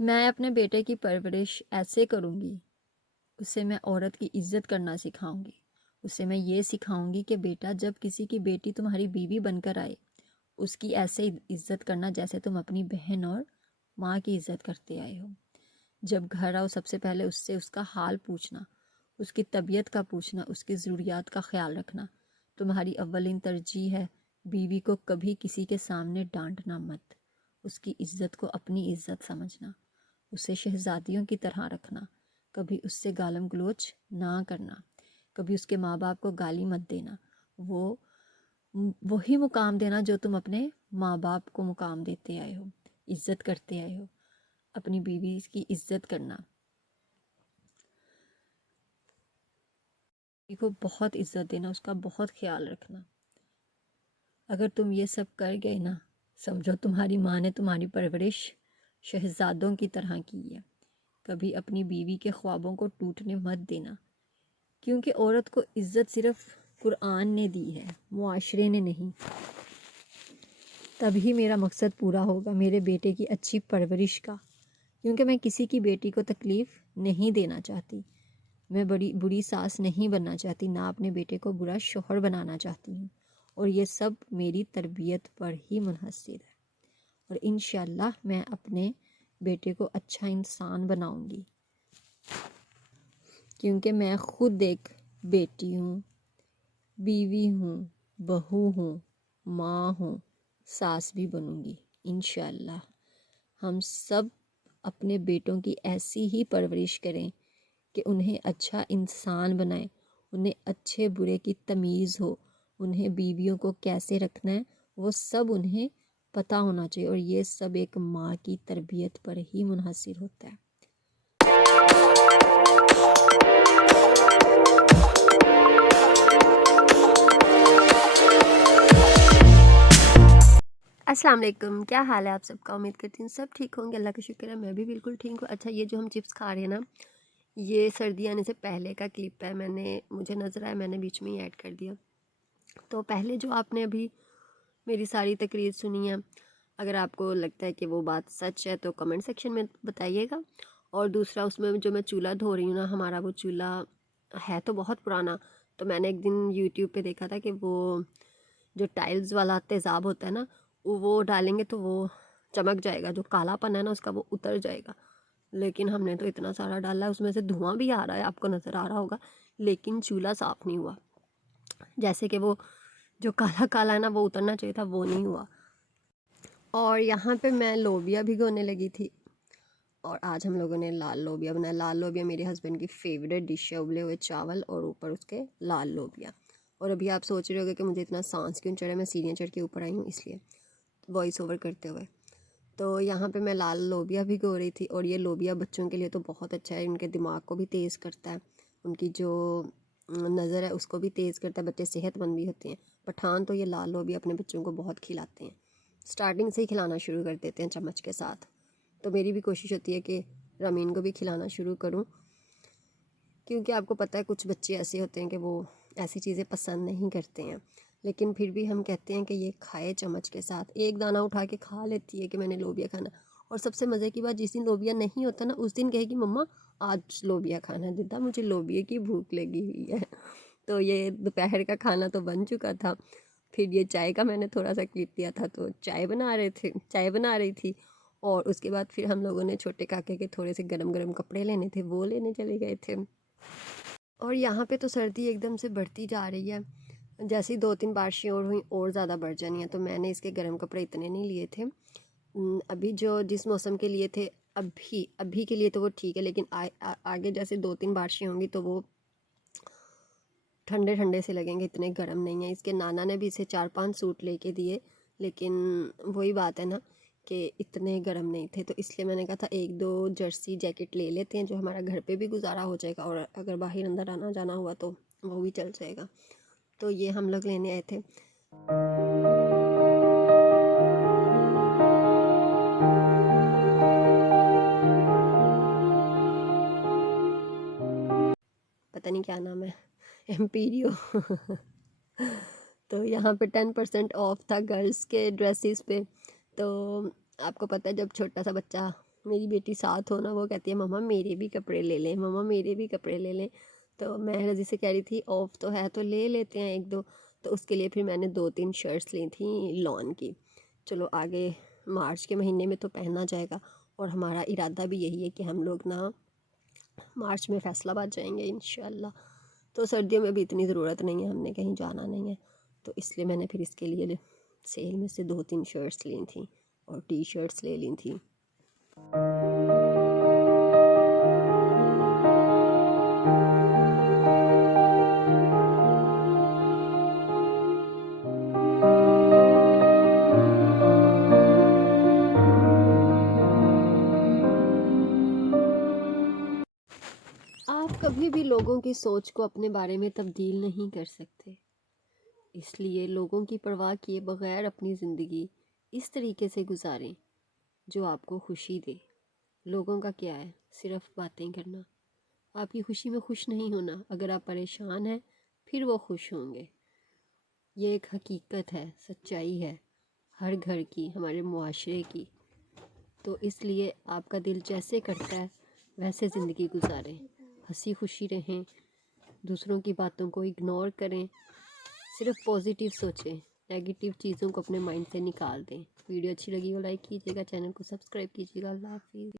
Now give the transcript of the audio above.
میں اپنے بیٹے کی پرورش ایسے کروں گی، اسے میں عورت کی عزت کرنا سکھاؤں گی. اسے میں یہ سکھاؤں گی کہ بیٹا جب کسی کی بیٹی تمہاری بیوی بن کر آئے اس کی ایسے عزت کرنا جیسے تم اپنی بہن اور ماں کی عزت کرتے آئے ہو. جب گھر آؤ سب سے پہلے اس سے اس کا حال پوچھنا، اس کی طبیعت کا پوچھنا، اس کی ضروریات کا خیال رکھنا. تمہاری اولین ترجیح ہے بیوی کو کبھی کسی کے سامنے ڈانٹنا مت، اس کی عزت کو اپنی عزت سمجھنا، اسے شہزادیوں کی طرح رکھنا، کبھی اس سے گالم گلوچ نہ کرنا، کبھی اس کے ماں باپ کو گالی مت دینا، وہی مقام دینا جو تم اپنے ماں باپ کو مقام دیتے آئے ہو، عزت کرتے آئے ہو. اپنی بیوی کی عزت کرنا، بیوی کو بہت عزت دینا، اس کا بہت خیال رکھنا. اگر تم یہ سب کر گئے نا، سمجھو تمہاری ماں نے تمہاری پرورش شہزادوں کی طرح کی ہے. کبھی اپنی بیوی کے خوابوں کو ٹوٹنے مت دینا، کیونکہ عورت کو عزت صرف قرآن نے دی ہے، معاشرے نے نہیں. تبھی میرا مقصد پورا ہوگا، میرے بیٹے کی اچھی پرورش کا، کیونکہ میں کسی کی بیٹی کو تکلیف نہیں دینا چاہتی. میں بری ساس نہیں بننا چاہتی، نہ اپنے بیٹے کو برا شوہر بنانا چاہتی ہوں. اور یہ سب میری تربیت پر ہی منحصر ہے. اور انشاءاللہ میں اپنے بیٹے کو اچھا انسان بناؤں گی، کیونکہ میں خود ایک بیٹی ہوں، بیوی ہوں، بہو ہوں، ماں ہوں، ساس بھی بنوں گی انشاءاللہ. ہم سب اپنے بیٹوں کی ایسی ہی پرورش کریں کہ انہیں اچھا انسان بنائیں، انہیں اچھے برے کی تمیز ہو، انہیں بیویوں کو کیسے رکھنا ہے وہ سب انہیں پتہ ہونا چاہیے. اور یہ سب ایک ماں کی تربیت پر ہی منحصر ہوتا ہے. السلام علیکم، کیا حال ہے آپ سب کا؟ امید کرتی ہوں سب ٹھیک ہوں گے، اللہ کا شکر ہے میں بھی بالکل ٹھیک ہوں. اچھا، یہ جو ہم چپس کھا رہے ہیں نا، یہ سردی آنے سے پہلے کا کلپ ہے. مجھے نظر آیا، میں نے بیچ میں ہی ایڈ کر دیا. تو پہلے جو آپ نے ابھی میری ساری تقریر سنی ہے، اگر آپ کو لگتا ہے کہ وہ بات سچ ہے تو کمنٹ سیکشن میں بتائیے گا. اور دوسرا، اس میں جو میں چولہا دھو رہی ہوں نا، ہمارا وہ چولہا ہے تو بہت پرانا. تو میں نے ایک دن یوٹیوب پہ دیکھا تھا کہ وہ جو ٹائلز والا تیزاب ہوتا ہے نا، وہ ڈالیں گے تو وہ چمک جائے گا، جو کالا پن ہے نا اس کا وہ اتر جائے گا. لیکن ہم نے تو اتنا سارا ڈالا ہے، اس میں سے دھواں بھی آ رہا ہے، آپ کو نظر آ رہا ہوگا، لیکن چولہا صاف نہیں ہوا. جیسے کہ وہ جو کالا کالا ہے نا وہ اترنا چاہیے تھا، وہ نہیں ہوا. اور یہاں پہ میں لوبیا بھگونے لگی تھی، اور آج ہم لوگوں نے لال لوبیا بنایا. لال لوبیا میرے ہسبینڈ کی فیوریٹ ڈش ہے، ابلے ہوئے چاول اور اوپر اس کے لال لوبیا. اور ابھی آپ سوچ رہے ہوگے کہ مجھے اتنا سانس کیوں چڑھا، میں سیڑھیاں چڑھ کے اوپر آئی ہوں اس لیے وائس اوور کرتے ہوئے. تو یہاں پہ میں لال لوبیا بھگو رہی تھی. اور یہ لوبیا بچوں کے لیے تو بہت اچھا ہے، ان کے دماغ کو بھی تیز کرتا ہے، ان کی جو نظر ہے اس کو بھی تیز کرتا ہے، بچے صحت مند بھی ہوتے ہیں. پٹھان تو یہ لال لوبیا اپنے بچوں کو بہت کھلاتے ہیں، سٹارٹنگ سے ہی کھلانا شروع کر دیتے ہیں چمچ کے ساتھ. تو میری بھی کوشش ہوتی ہے کہ رامین کو بھی کھلانا شروع کروں، کیونکہ آپ کو پتہ ہے کچھ بچے ایسے ہوتے ہیں کہ وہ ایسی چیزیں پسند نہیں کرتے ہیں، لیکن پھر بھی ہم کہتے ہیں کہ یہ کھائے چمچ کے ساتھ. ایک دانہ اٹھا کے کھا لیتی ہے کہ میں نے لوبیا کھانا. اور سب سے مزے کی بات، جس دن لوبیا نہیں ہوتا نا اس دن کہے گی مما آج لوبیا کھانا ہے، دیدا مجھے لوبیا کی بھوک لگی ہوئی ہے. تو یہ دوپہر کا کھانا تو بن چکا تھا. پھر یہ چائے کا میں نے تھوڑا سا کلپ دیا تھا، تو چائے بنا رہی تھی. اور اس کے بعد پھر ہم لوگوں نے چھوٹے کاکے کے تھوڑے سے گرم گرم کپڑے لینے تھے، وہ لینے چلے گئے تھے. اور یہاں پہ تو سردی ایک دم سے بڑھتی جا رہی ہے، جیسے 2-3 بارشیں اور ہوئیں اور زیادہ بڑھ جانی ہیں. تو میں نے اس کے گرم کپڑے اتنے نہیں لیے تھے. ابھی جس موسم کے لیے تھے ابھی کے لیے تو وہ ٹھیک ہے، لیکن آگے جیسے 2-3 بارشیں ہوں گی تو وہ ٹھنڈے ٹھنڈے سے لگیں گے، اتنے گرم نہیں ہیں. اس کے نانا نے بھی اسے 4-5 سوٹ لے کے دیے، لیکن وہی بات ہے نا کہ اتنے گرم نہیں تھے. تو اس لیے میں نے کہا تھا 1-2 جرسی جیکٹ لے لیتے ہیں جو ہمارا گھر پہ بھی گزارا ہو جائے گا، اور اگر باہر اندر آنا جانا ہوا تو وہ بھی چل جائے گا. تو یہ ہم لوگ لینے آئے تھے. پتہ نہیں کیا نام ہے، ایمپیریو. تو یہاں پہ 10% آف تھا گرلز کے ڈریسز پہ. تو آپ کو پتہ ہے جب چھوٹا سا بچہ میری بیٹی ساتھ ہونا، وہ کہتی ہے مما میرے بھی کپڑے لے لیں، مما میرے بھی کپڑے لے لیں۔ تو میں رضی سے کہہ رہی تھی آف تو ہے تو لے لیتے ہیں ایک دو، تو اس کے لیے پھر میں نے 2-3 شرٹس لی تھیں لان کی۔ چلو آگے مارچ کے مہینے میں تو پہنا جائے گا، اور ہمارا ارادہ بھی یہی ہے کہ ہم لوگ نا مارچ میں فیصل آباد جائیں گے انشاءاللہ۔ تو سردیوں میں بھی اتنی ضرورت نہیں ہے، ہم نے کہیں جانا نہیں ہے، تو اس لیے میں نے پھر اس کے لیے سیل میں سے 2-3 شرٹس لی تھیں اور ٹی شرٹس لے لی تھیں۔ آپ کبھی بھی لوگوں کی سوچ کو اپنے بارے میں تبدیل نہیں کر سکتے، اس لیے لوگوں کی پرواہ کیے بغیر اپنی زندگی اس طریقے سے گزاریں جو آپ کو خوشی دے۔ لوگوں کا کیا ہے، صرف باتیں کرنا، آپ کی خوشی میں خوش نہیں ہونا۔ اگر آپ پریشان ہیں پھر وہ خوش ہوں گے۔ یہ ایک حقیقت ہے، سچائی ہے ہر گھر کی، ہمارے معاشرے کی۔ تو اس لیے آپ کا دل جیسے کرتا ہے ویسے زندگی گزاریں، ہنسی خوشی رہیں، دوسروں کی باتوں کو اگنور کریں، صرف پازیٹیو سوچیں، نیگیٹیو چیزوں کو اپنے مائنڈ سے نکال دیں۔ ویڈیو اچھی لگی ہو لائک کیجیے گا، چینل کو سبسکرائب کیجیے گا۔ اللہ حافظ۔